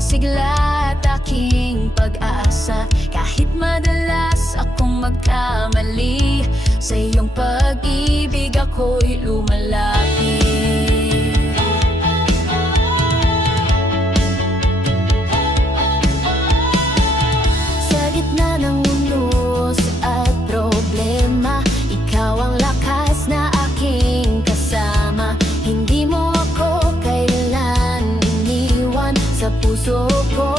sigla at aking pag-aasa Kahit madalas akong magkamali Sa iyong pag-ibig ako'y lumalapit. so cold.